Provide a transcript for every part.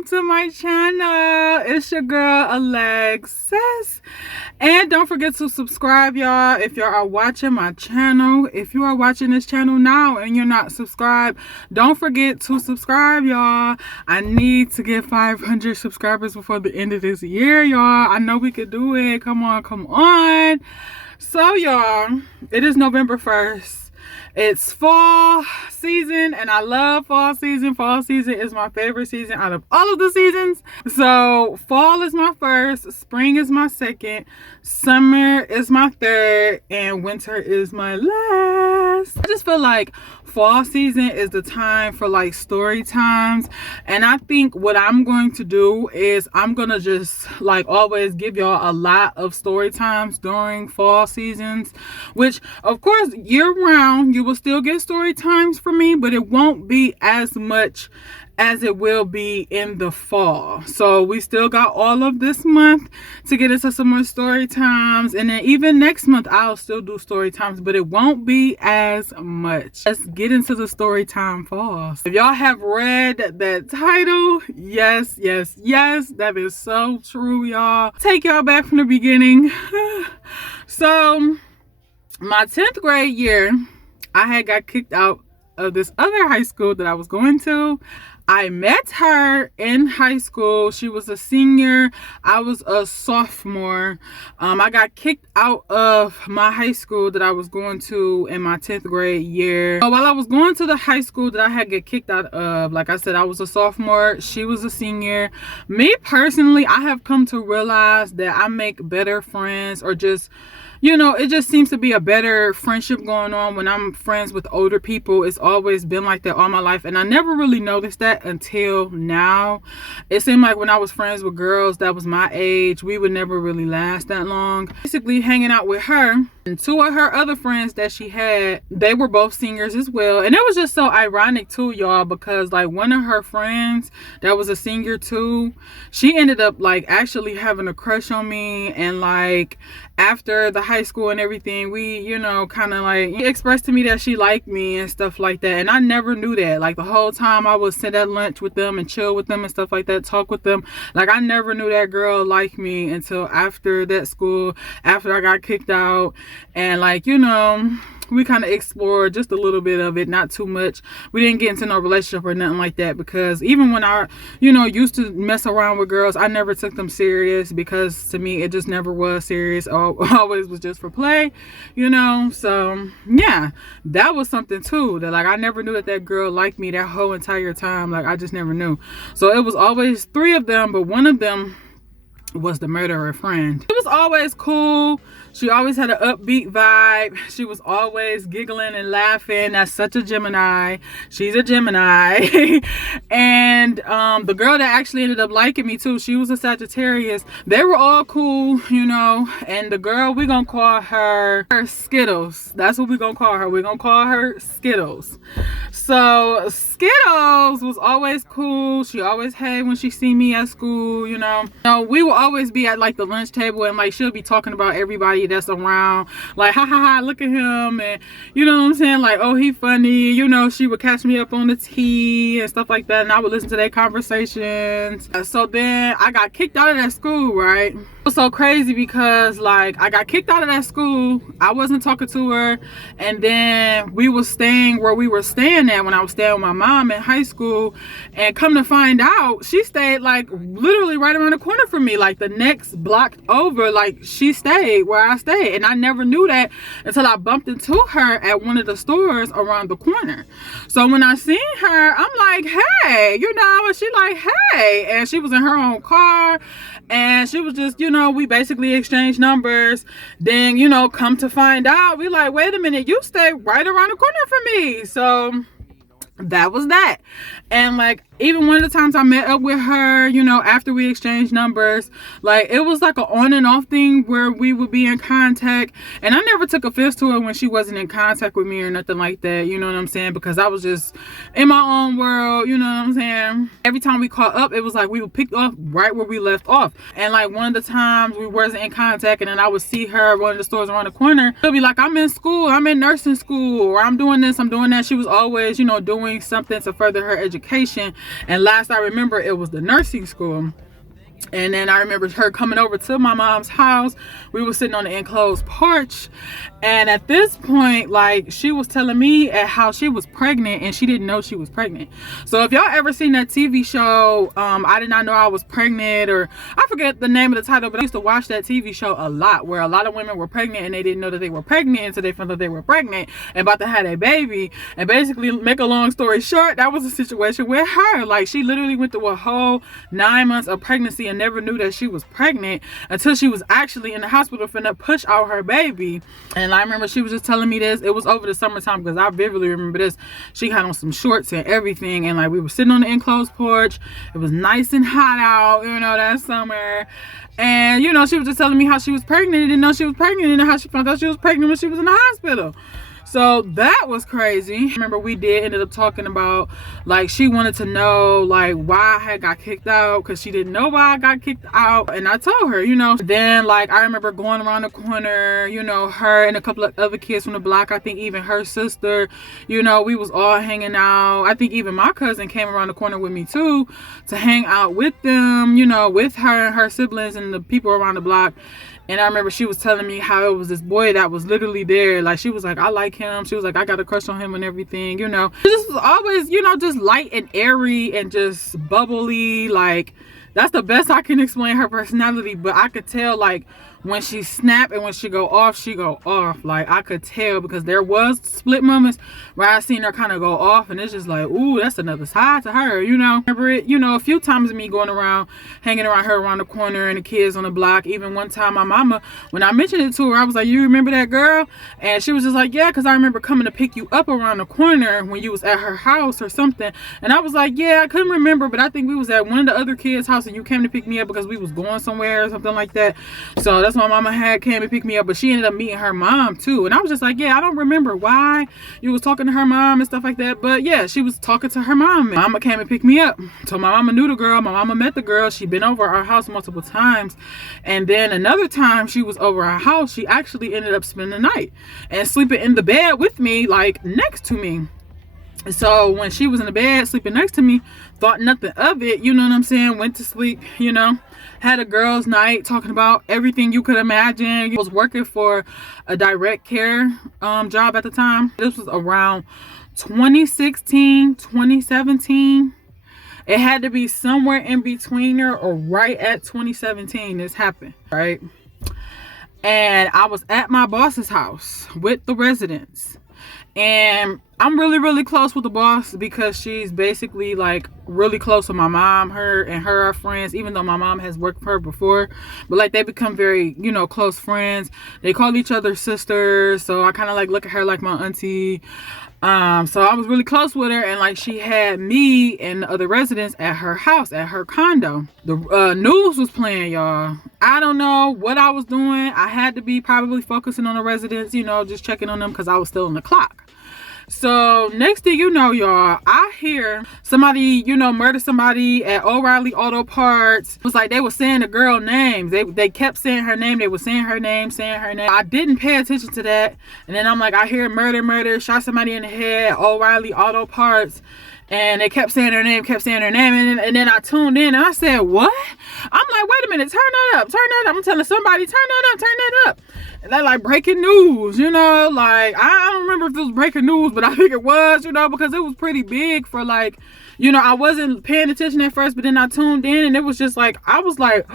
welcome to my channel. It's your girl Alexis, and don't forget to subscribe, y'all, if y'all are watching my channel. If you are watching this channel now and you're not subscribed, don't forget to subscribe, y'all. I need to get 500 subscribers before the end of this year, y'all. I know we could do it. Come on. So y'all, it is November 1st. It's fall season, and I love fall season. Fall season is my favorite season out of all of the seasons. So fall is my first, spring is my second, summer is my third, and winter is my last. I just feel like fall season is the time for like story times, and I think what I'm going to do is I'm gonna just like always give y'all a lot of story times during fall seasons, which of course year round you will still get story times from me, but it won't be as much as it will be in the fall. So we still got all of this month to get into some more story times, and then even next month I'll still do story times, but it won't be as much. Let's get into the story time falls. If y'all have read that title, yes, that is so true, y'all. Take y'all back from the beginning. So my 10th grade year, I had got kicked out of this other high school that I was going to. I met her in high school. She was a senior. I was a sophomore. I got kicked out of my high school that I was going to in my 10th grade year. While I was going to the high school that I had get kicked out of, like I said, I was a sophomore. She was a senior. Me personally, I have come to realize that I make better friends, or just, you know, it just seems to be a better friendship going on when I'm friends with older people. It's always been like that all my life, and I never really noticed that until now. It seemed like when I was friends with girls that was my age, we would never really last that long. Basically hanging out with her and two of her other friends that she had, they were both seniors as well. And it was just so ironic too, y'all, because like one of her friends that was a senior too, she ended up like actually having a crush on me, and like after the high school and everything, we, you know, kind of like expressed to me that she liked me and stuff like that. And I never knew that. Like the whole time I would sit at lunch with them and chill with them and stuff like that, talk with them, like I never knew that girl liked me until after that school, after I got kicked out. And like, you know, we kind of explored just a little bit of it, not too much. We didn't get into no relationship or nothing like that, because even when I, you know, used to mess around with girls, I never took them serious, because to me it just never was serious. Always was just for play, you know. So yeah, that was something too, that like I never knew that that girl liked me that whole entire time. Like I just never knew. So it was always three of them, but one of them was the murderer friend. It was always cool. She always had an upbeat vibe. She was always giggling and laughing. That's such a Gemini. She's a Gemini. And the girl that actually ended up liking me too, she was a Sagittarius. They were all cool, you know. And the girl, we're gonna call her Skittles. That's what we're gonna call her. We're gonna call her Skittles. So Skittles was always cool. She always had when she see me at school, you know. We will always be at like the lunch table, and like she'll be talking about everybody that's around, like ha, look at him, and you know what I'm saying, like, oh, he funny, you know. She would catch me up on the tea and stuff like that, and I would listen to their conversations. So then I got kicked out of that school, right? It was so crazy because like I got kicked out of that school. I wasn't talking to her, and then we was staying where we were staying at when I was staying with my mom in high school, and come to find out, she stayed like literally right around the corner from me, like the next block over. Like she stayed where I stayed, and I never knew that until I bumped into her at one of the stores around the corner. So when I seen her, I'm like, hey, you know, and she like, hey, and she was in her own car, and she was just, you know, we basically exchanged numbers. Then, you know, come to find out, we like, wait a minute, you stay right around the corner from me. So that was that. And like even one of the times I met up with her, you know, after we exchanged numbers, like it was like an on and off thing where we would be in contact, and I never took offense to her when she wasn't in contact with me or nothing like that, you know what I'm saying, because I was just in my own world, you know what I'm saying. Every time we caught up, it was like we would pick up right where we left off. And like one of the times we wasn't in contact, and then I would see her at one of the stores around the corner, she'll be like, I'm in school, I'm in nursing school, or I'm doing this, I'm doing that. She was always, you know, doing something to further her education. And last I remember, it was the nursing school. And then I remember her coming over to my mom's house. We were sitting on the enclosed porch. And at this point, like, she was telling me how she was pregnant and she didn't know she was pregnant. So if y'all ever seen that TV show, I Did Not Know I Was Pregnant, or I forget the name of the title, but I used to watch that TV show a lot, where a lot of women were pregnant and they didn't know that they were pregnant until they found out they were pregnant and about to have a baby. And basically, make a long story short, that was a situation with her. Like, she literally went through a whole 9 months of pregnancy and never knew that she was pregnant until she was actually in the hospital finna push out her baby. And I remember she was just telling me this. It was over the summertime, because I vividly remember this. She had on some shorts and everything, and like, we were sitting on the enclosed porch. It was nice and hot out, you know, that summer. And you know, she was just telling me how she was pregnant and didn't know she was pregnant, and how she found out she was pregnant when she was in the hospital. So that was crazy. I remember we ended up talking about, like, she wanted to know, like, why I had got kicked out, because she didn't know why I got kicked out. And I told her, you know. Then, like, I remember going around the corner, you know, her and a couple of other kids from the block, I think even her sister, you know, we was all hanging out. I think even my cousin came around the corner with me too, to hang out with them, you know, with her and her siblings and the people around the block. And I remember she was telling me how it was this boy that was literally there. Like, she was like, I like him. She was like, I got a crush on him and everything, you know. This was always, you know, just light and airy and just bubbly. Like, that's the best I can explain her personality. But I could tell, like, when she snap and when she go off, she go off. Like, I could tell, because there was split moments where I seen her kind of go off, and it's just like, ooh, that's another side to her, you know. Remember it, you know, a few times me going around, hanging around her around the corner and the kids on the block. Even one time my mama, when I mentioned it to her, I was like, you remember that girl? And she was just like, yeah, because I remember coming to pick you up around the corner when you was at her house or something. And I was like, yeah, I couldn't remember, but I think we was at one of the other kids' house and you came to pick me up because we was going somewhere or something like that. So that's why mama had came and picked me up. But she ended up meeting her mom too, and I was just like, yeah, I don't remember why you was talking to her mom and stuff like that, but yeah, she was talking to her mom. And mama came and picked me up. So my mama knew the girl, my mama met the girl, she'd been over our house multiple times. And then another time she was over our house, she actually ended up spending the night and sleeping in the bed with me, like next to me. So when she was in the bed sleeping next to me, thought nothing of it, you know what I'm saying, went to sleep, you know, had a girls' night, talking about everything you could imagine. I was working for a direct care job at the time. This was around 2016, 2017. It had to be somewhere in between there or right at 2017 this happened, right? And I was at my boss's house with the residents. And I'm really close with the boss, because she's basically like really close with my mom. Her are friends, even though my mom has worked for her before, but like they become very, you know, close friends. They call each other sisters, so I kind of like look at her like my auntie. So I was really close with her, and like she had me and the other residents at her house, at her condo. The news was playing, y'all. I don't know what I was doing. I had to be probably focusing on the residents, you know, just checking on them, because I was still on the clock. So next thing you know, y'all, I hear somebody, you know, murder somebody at O'Reilly Auto Parts. It was like they were saying the girl names. They kept saying her name. They were saying her name. I didn't pay attention to that. And then I'm like, I hear murder, shot somebody in the head, O'Reilly Auto Parts. And they kept saying her name, and then I tuned in and I said, what? I'm like, wait a minute, turn that up. I'm telling somebody, turn that up. And they're like, breaking news, you know, like, I don't remember if it was breaking news, but I think it was, you know, because it was pretty big for like, you know, I wasn't paying attention at first, but then I tuned in and it was just like, I was like,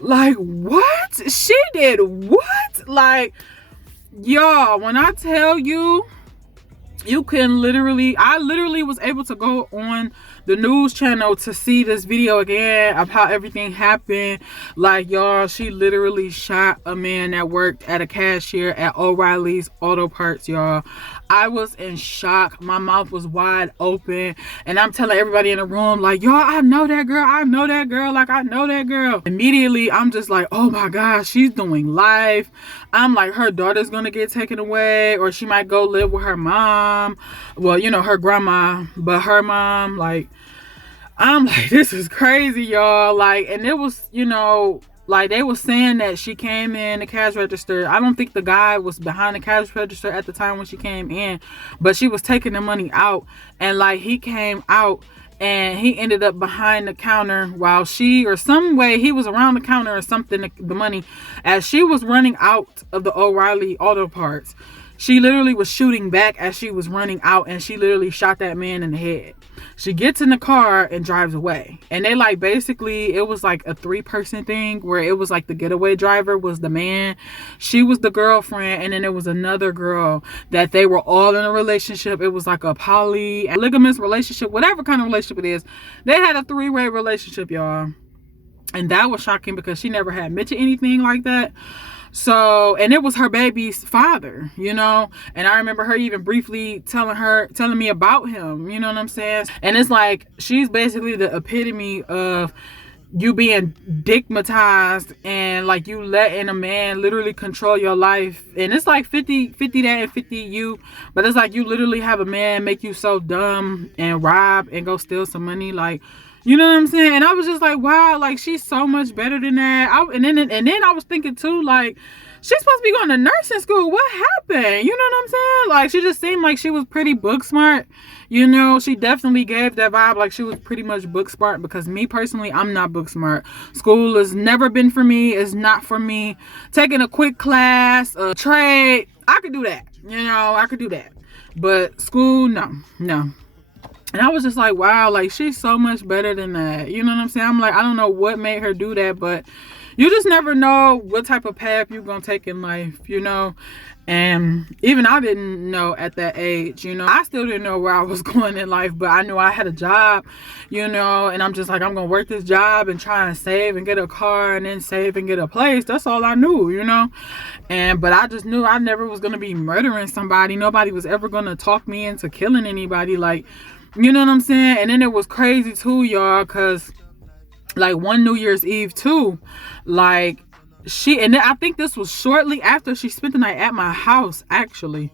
like, what? She did what? Like, y'all, when I tell you, you can I literally was able to go on the news channel to see this video again of how everything happened. Like, y'all, she literally shot a man that worked at a cashier at O'Reilly's Auto Parts, y'all. I was in shock. My mouth was wide open, and I'm telling everybody in the room, like, y'all, I know that girl, like, I know that girl. Immediately I'm just like, oh my gosh, she's doing life. I'm like, her daughter's gonna get taken away, or she might go live with her mom, well, you know, her grandma, but her mom, like, I'm like, this is crazy, y'all. Like, and it was, you know, like, they were saying that she came in the cash register. I don't think the guy was behind the cash register at the time when she came in, but she was taking the money out, and like, he came out and he ended up behind the counter while she, or some way he was around the counter or something, the money, as she was running out of the O'Reilly Auto Parts. She literally was shooting back as she was running out, and she literally shot that man in the head. She gets in the car and drives away. And they like, basically, it was like a 3-person thing where it was like the getaway driver was the man, she was the girlfriend, and then there was another girl that they were all in a relationship. It was like a polygamous relationship, whatever kind of relationship it is. They had a 3-way relationship, y'all. And that was shocking because she never had mentioned anything like that. So, and it was her baby's father, you know, and I remember her even briefly telling me about him, you know what I'm saying? And it's like, she's basically the epitome of you being digmatized and like you letting a man literally control your life. And it's like 50 that and 50 you, but it's like you literally have a man make you so dumb and rob and go steal some money, like, you know what I'm saying? And I was just like, wow, like she's so much better than that. And then I was thinking too, like, she's supposed to be going to nursing school. What happened? You know what I'm saying? Like, she just seemed like she was pretty book smart. You know, she definitely gave that vibe like she was pretty much book smart, because me personally, I'm not book smart. School has never been for me. It's not for me. Taking a quick class, a trade, I could do that. You know, I could do that. But school, no. And I was just like, wow, like she's so much better than that. You know what I'm saying? I'm like, I don't know what made her do that, but you just never know what type of path you're going to take in life, you know? And even I didn't know at that age, you know, I still didn't know where I was going in life, but I knew I had a job, you know, and I'm just like, I'm going to work this job and try and save and get a car and then save and get a place. That's all I knew, you know? But I just knew I never was going to be murdering somebody. Nobody was ever going to talk me into killing anybody. Like, you know what I'm saying? And then it was crazy too, y'all, because like one New Year's Eve too, like and I think this was shortly after she spent the night at my house, actually.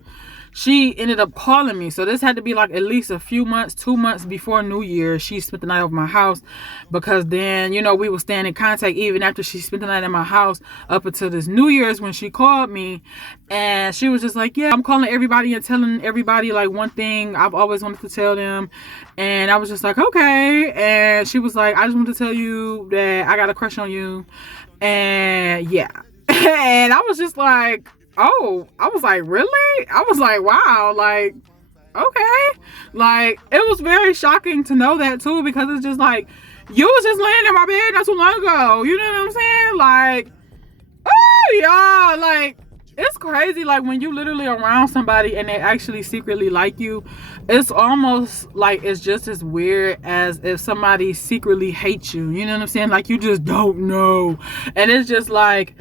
She ended up calling me. So this had to be like at least a few months, 2 months before New Year. She spent the night over my house, because then, you know, we were staying in contact even after she spent the night at my house up until this New Year's when she called me. And she was just like, yeah, I'm calling everybody and telling everybody like one thing I've always wanted to tell them. And I was just like, okay. And she was like, I just want to tell you that I got a crush on you. And yeah. And I was just like, oh, I was like, really? I was like, wow, like, okay. Like, it was very shocking to know that too, because it's just like, you was just laying in my bed not too long ago. You know what I'm saying? Like, oh, y'all, like, it's crazy. Like, when you literally around somebody and they actually secretly like you, it's almost like it's just as weird as if somebody secretly hates you. You know what I'm saying? Like, you just don't know. And it's just like,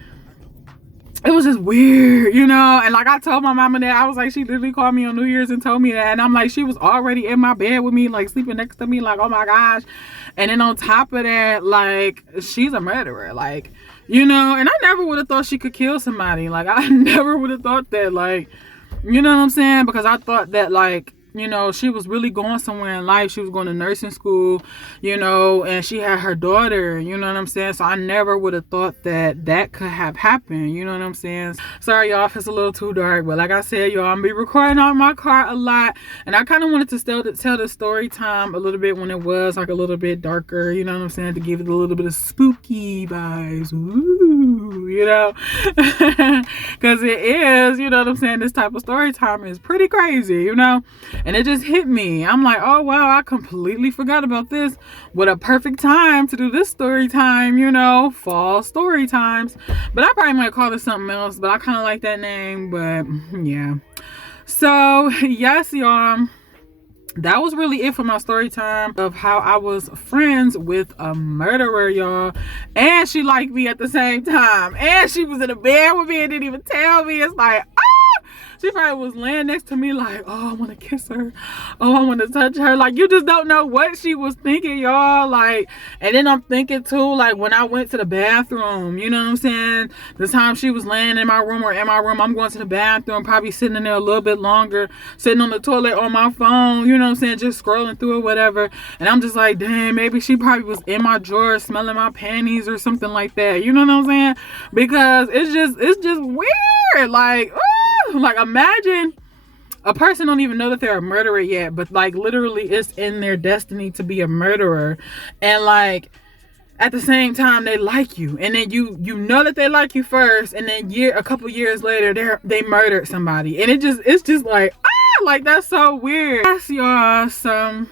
it was just weird, you know? And like I told my mama that, I was like, she literally called me on New Year's and told me that. And I'm like, she was already in my bed with me, like sleeping next to me, like, oh my gosh. And then on top of that, like, she's a murderer, like, you know? And I never would have thought she could kill somebody. Like, I never would have thought that, like, you know what I'm saying? Because I thought that, like, you know, she was really going somewhere in life. She was going to nursing school, you know, and she had her daughter, you know what I'm saying? So I never would have thought that that could have happened, you know what I'm saying? Sorry, y'all, if it's a little too dark, but like I said, y'all, I'm be recording on my car a lot, and I kind of wanted to tell the story time a little bit when it was like a little bit darker, you know what I'm saying, to give it a little bit of spooky vibes. Ooh, you know, because it is, you know what I'm saying, this type of story time is pretty crazy, you know. And it just hit me. I'm like, oh, wow, I completely forgot about this. What a perfect time to do this story time, you know, fall story times. But I probably might call it something else, but I kind of like that name. But yeah. So, yes, y'all. That was really it for my story time of how I was friends with a murderer, y'all. And she liked me at the same time. And she was in a bed with me and didn't even tell me. It's like, she probably was laying next to me like, oh, I want to kiss her. Oh, I want to touch her. Like, you just don't know what she was thinking, y'all. Like, and then I'm thinking too, like, when I went to the bathroom, you know what I'm saying? The time she was laying in my room or in my room, I'm going to the bathroom, probably sitting in there a little bit longer, sitting on the toilet on my phone, you know what I'm saying? Just scrolling through or whatever. And I'm just like, damn, maybe she probably was in my drawer smelling my panties or something like that. You know what I'm saying? Because it's just weird. Like, like, imagine a person don't even know that they're a murderer yet, but like literally it's in their destiny to be a murderer. And like at the same time they like you, and then you know that they like you first, and then a couple years later they murdered somebody, and it's just like, like that's so weird. Yes, y'all. So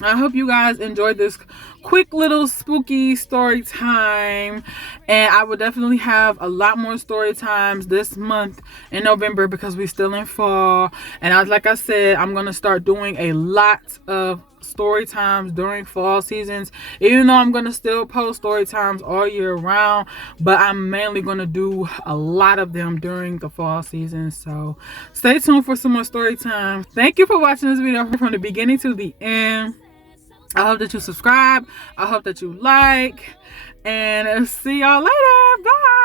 I hope you guys enjoyed this quick little spooky story time, and I will definitely have a lot more story times this month in November because we're still in fall. And like I said, I'm gonna start doing a lot of story times during fall seasons, even though I'm gonna still post story times all year round, but I'm mainly gonna do a lot of them during the fall season. So stay tuned for some more story time. Thank you for watching this video from the beginning to the end. I hope that you subscribe. I hope that you like. And see y'all later. Bye.